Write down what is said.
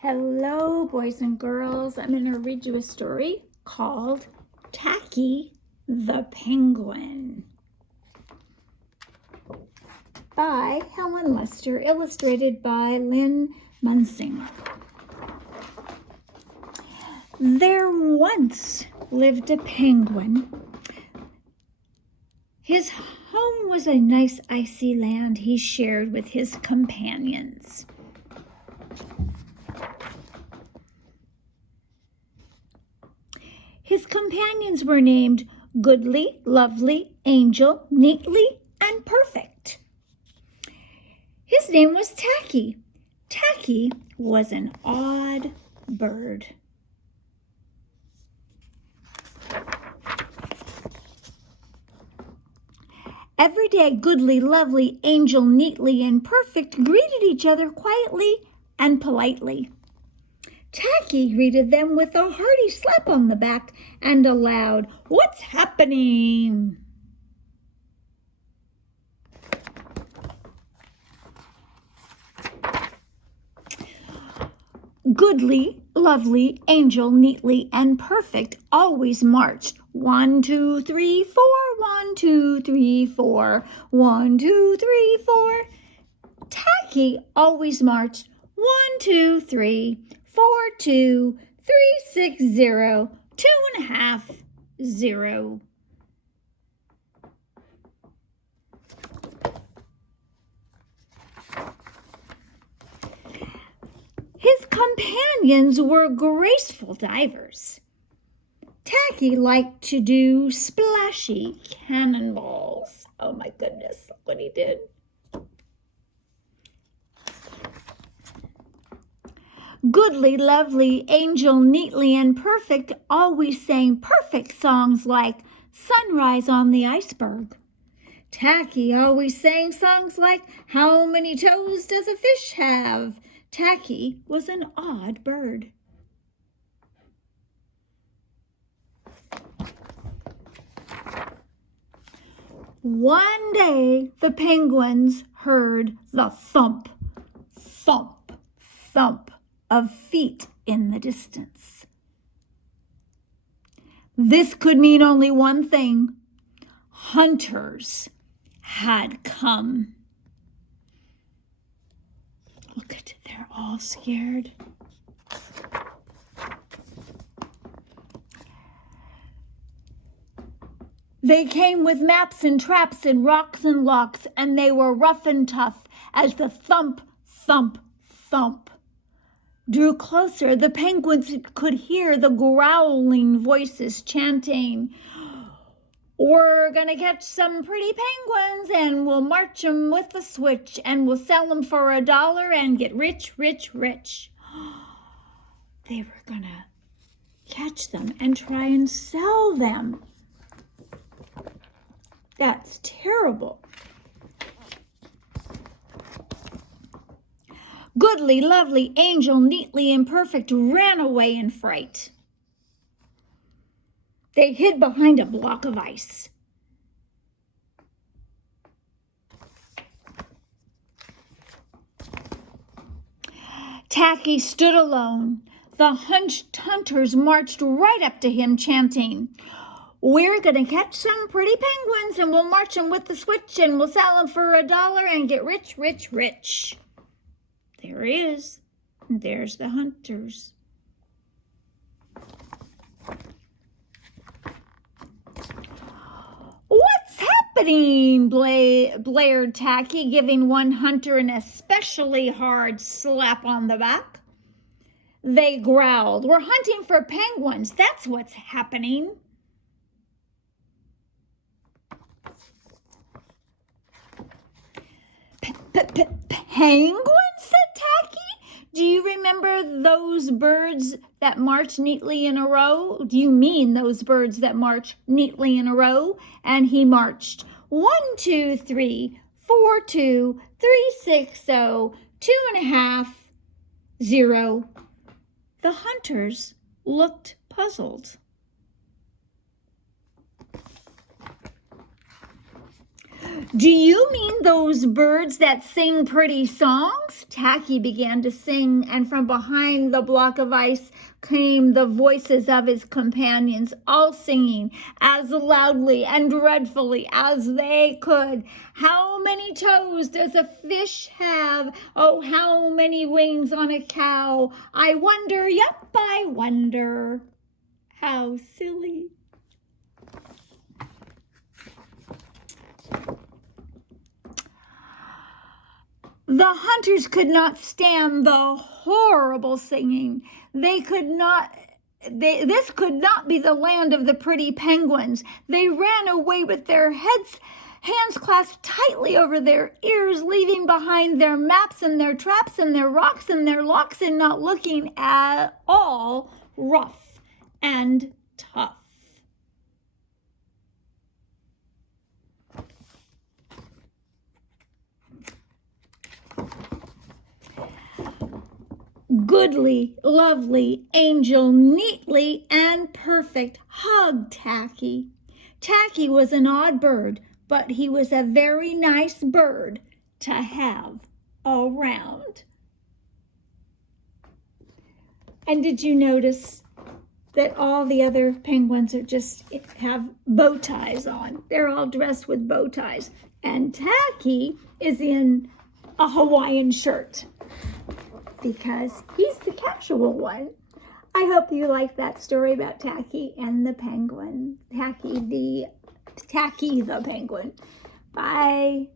Hello, boys and girls. I'm going to read you a story called Tacky the Penguin by Helen Lester, illustrated by Lynn Munsinger. There once lived a penguin. His home was a nice icy land he shared with his companions. His companions were named Goodly, Lovely, Angel, Neatly, and Perfect. His name was Tacky. Tacky was an odd bird. Every day, Goodly, Lovely, Angel, Neatly, and Perfect greeted each other quietly and politely. Tacky greeted them with a hearty slap on the back and a loud, "What's happening?" Goodly, Lovely, Angel, Neatly, and Perfect always marched 1, 2, 3, 4, 1, 2, 3, 4, 1, 2, 3, 4. Tacky always marched 1, 2, 3, 4, 2, 3, 6, 0, 2.5, 0. His companions were graceful divers. Tacky liked to do splashy cannonballs. Oh my goodness, look what he did. Goodly, Lovely, Angel, Neatly, and Perfect always sang perfect songs like Sunrise on the Iceberg. Tacky always sang songs like How Many Toes Does a Fish Have? Tacky was an odd bird. One day, the penguins heard the thump, thump, thump of feet in the distance. This could mean only one thing. Hunters had come. Look at it, they're all scared. They came with maps and traps and rocks and locks, and they were rough and tough as the thump, thump, thump drew closer. The penguins could hear the growling voices chanting, "We're gonna catch some pretty penguins and we'll march them with the switch and we'll sell them for $1 and get rich, rich, rich." They were gonna catch them and try and sell them. That's terrible. Goodly, Lovely, Angel, Neatly, and Perfect ran away in fright. They hid behind a block of ice. Tacky stood alone. The hunters marched right up to him, chanting, "We're going to catch some pretty penguins and we'll march them with the switch and we'll sell them for $1 and get rich, rich, rich." There he is. There's the hunters. "What's happening?" blared Tacky, giving one hunter an especially hard slap on the back. They growled, "We're hunting for penguins. That's what's happening." "Penguins?" said Tacky. "Do you remember those birds that march neatly in a row? Do you mean those birds that march neatly in a row?" And he marched 1, 2, 3, 4, 2, 3, 6, 0, 2.5, 0. The hunters looked puzzled. Do you mean those birds that sing pretty songs? Tacky began to sing, and from behind the block of ice came the voices of his companions, all singing as loudly and dreadfully as they could. How many toes does a fish have? Oh, how many wings on a cow? I wonder, yep, I wonder. How silly. The hunters could not stand the horrible singing. This could not be the land of the pretty penguins. They ran away with their hands clasped tightly over their ears, leaving behind their maps and their traps and their rocks and their locks, and not looking at all rough and tough. Goodly, lovely, angel, neatly and perfect, hugged Tacky. Tacky was an odd bird, but he was a very nice bird to have all round. And did you notice that all the other penguins have bow ties on? They're all dressed with bow ties. And Tacky is in a Hawaiian shirt, because he's the casual one. I hope you like that story about Tacky and the penguin. Tacky the penguin. Bye.